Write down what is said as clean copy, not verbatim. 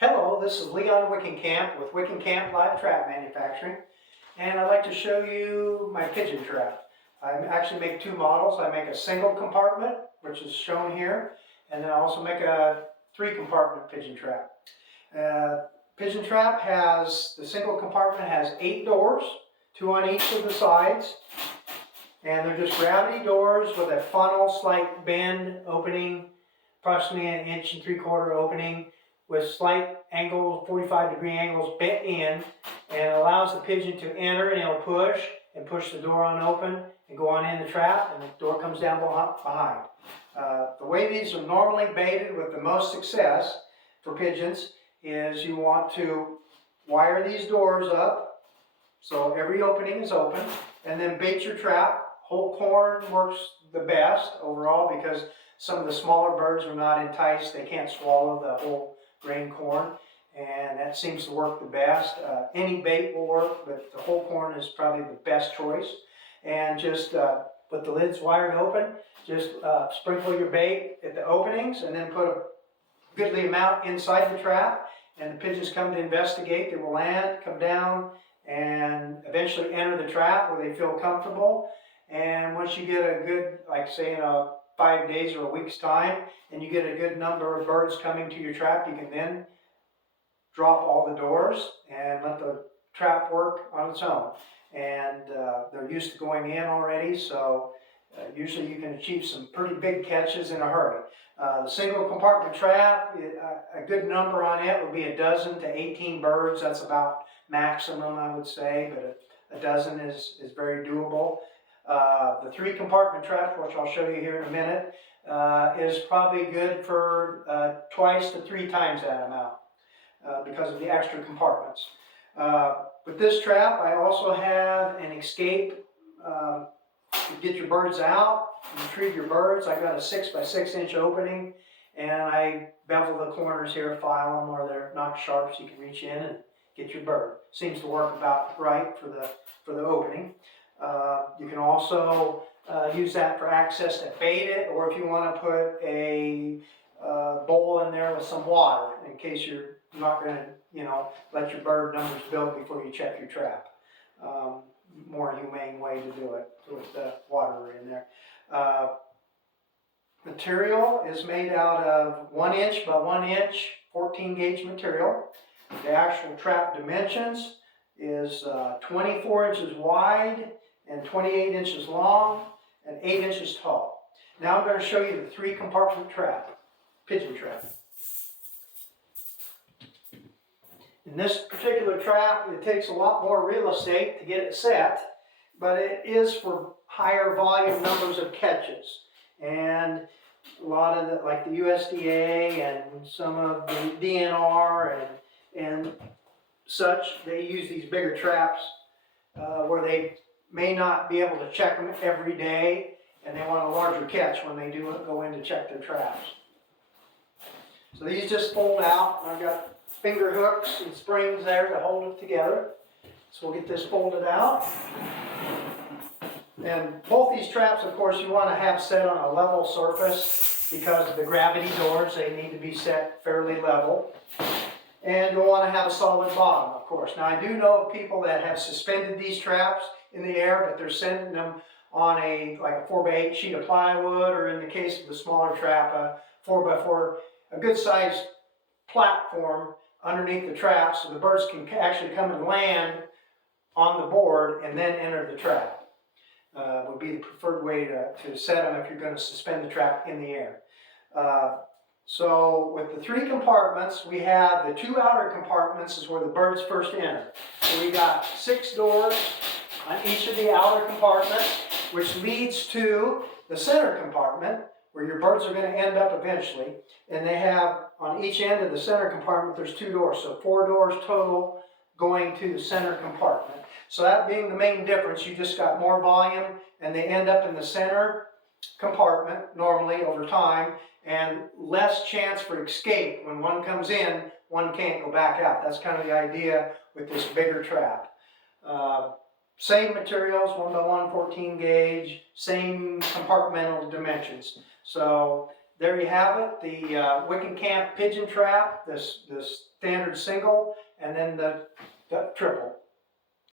Hello, this is Leon Wickenkamp with Wickenkamp Live Trap Manufacturing, and I'd like to show you my pigeon trap. I actually make two models. I make a single compartment, which is shown here, and then I also make a three compartment pigeon trap. Pigeon trap has, the single compartment has 8 doors, 2 on each of the sides, and they're just gravity doors with a funnel slight bend opening, approximately 1 3/4 inch opening, with slight angles, 45-degree angles bent in, and allows the pigeon to enter, and it'll push the door on open and go on in the trap, and the door comes down behind. The way these are normally baited with the most success for pigeons is you want to wire these doors up so every opening is open, and then bait your trap. Whole corn works the best overall because some of the smaller birds are not enticed. They can't swallow the whole grain corn, and that seems to work the best. Any bait will work, but the whole corn is probably the best choice. And just with the lids wired open, just sprinkle your bait at the openings, and then put a goodly amount inside the trap, and the pigeons come to investigate. They will land, come down, and eventually enter the trap where they feel comfortable. And once you get a good, like say in a 5 days or a week's time, and you get a good number of birds coming to your trap, you can then drop all the doors and let the trap work on its own. And they're used to going in already, so usually you can achieve some pretty big catches in a hurry. The single compartment trap, a good number on it would be 12 to 18 birds. That's about maximum, I would say, but a dozen is very doable. The three compartment trap, which I'll show you here in a minute, is probably good for 2 to 3 times that amount because of the extra compartments. With this trap, I also have an escape to get your birds out, retrieve your birds. I've got a 6 by 6 inch opening, and I bevel the corners here, file them where they're not sharp so you can reach in and get your bird. Seems to work about right for the opening. You can also use that for access to bait it, or if you want to put a bowl in there with some water in case you're not going to, let your bird numbers build before you check your trap. More humane way to do it with the water in there. Material is made out of 1 inch by 1 inch 14 gauge material. The actual trap dimensions is 24 inches wide and 28 inches long and 8 inches tall. Now I'm going to show you the 3 compartment trap, pigeon trap. In this particular trap, it takes a lot more real estate to get it set, but it is for higher volume numbers of catches. And a lot of like the USDA and some of the DNR and such, they use these bigger traps where they may not be able to check them every day, and they want a larger catch when they do go in to check their traps. So these just fold out. I've got finger hooks and springs there to hold it together. So we'll get this folded out. And both these traps, of course, you want to have set on a level surface because of the gravity doors. They need to be set fairly level. And you'll want to have a solid bottom, of course. Now, I do know people that have suspended these traps in the air, but they're sending them on like a 4 by 8 sheet of plywood, or in the case of the smaller trap, a 4 by 4, a good sized platform underneath the trap so the birds can actually come and land on the board and then enter the trap. Would be the preferred way to set them if you're going to suspend the trap in the air. So with the 3 compartments, we have the 2 outer compartments is where the birds first enter. So we got 6 doors on each of the outer compartments, which leads to the center compartment where your birds are going to end up eventually. And they have, on each end of the center compartment, there's 2 doors. So 4 doors total going to the center compartment. So that being the main difference, you just got more volume, and they end up in the center compartment normally over time, and less chance for escape. When one comes in, one can't go back out. That's kind of the idea with this bigger trap. Same materials, 1 by 1 14 gauge, same compartmental dimensions. So there you have it, the Wickenkamp Pigeon Trap, this standard single, and then the triple.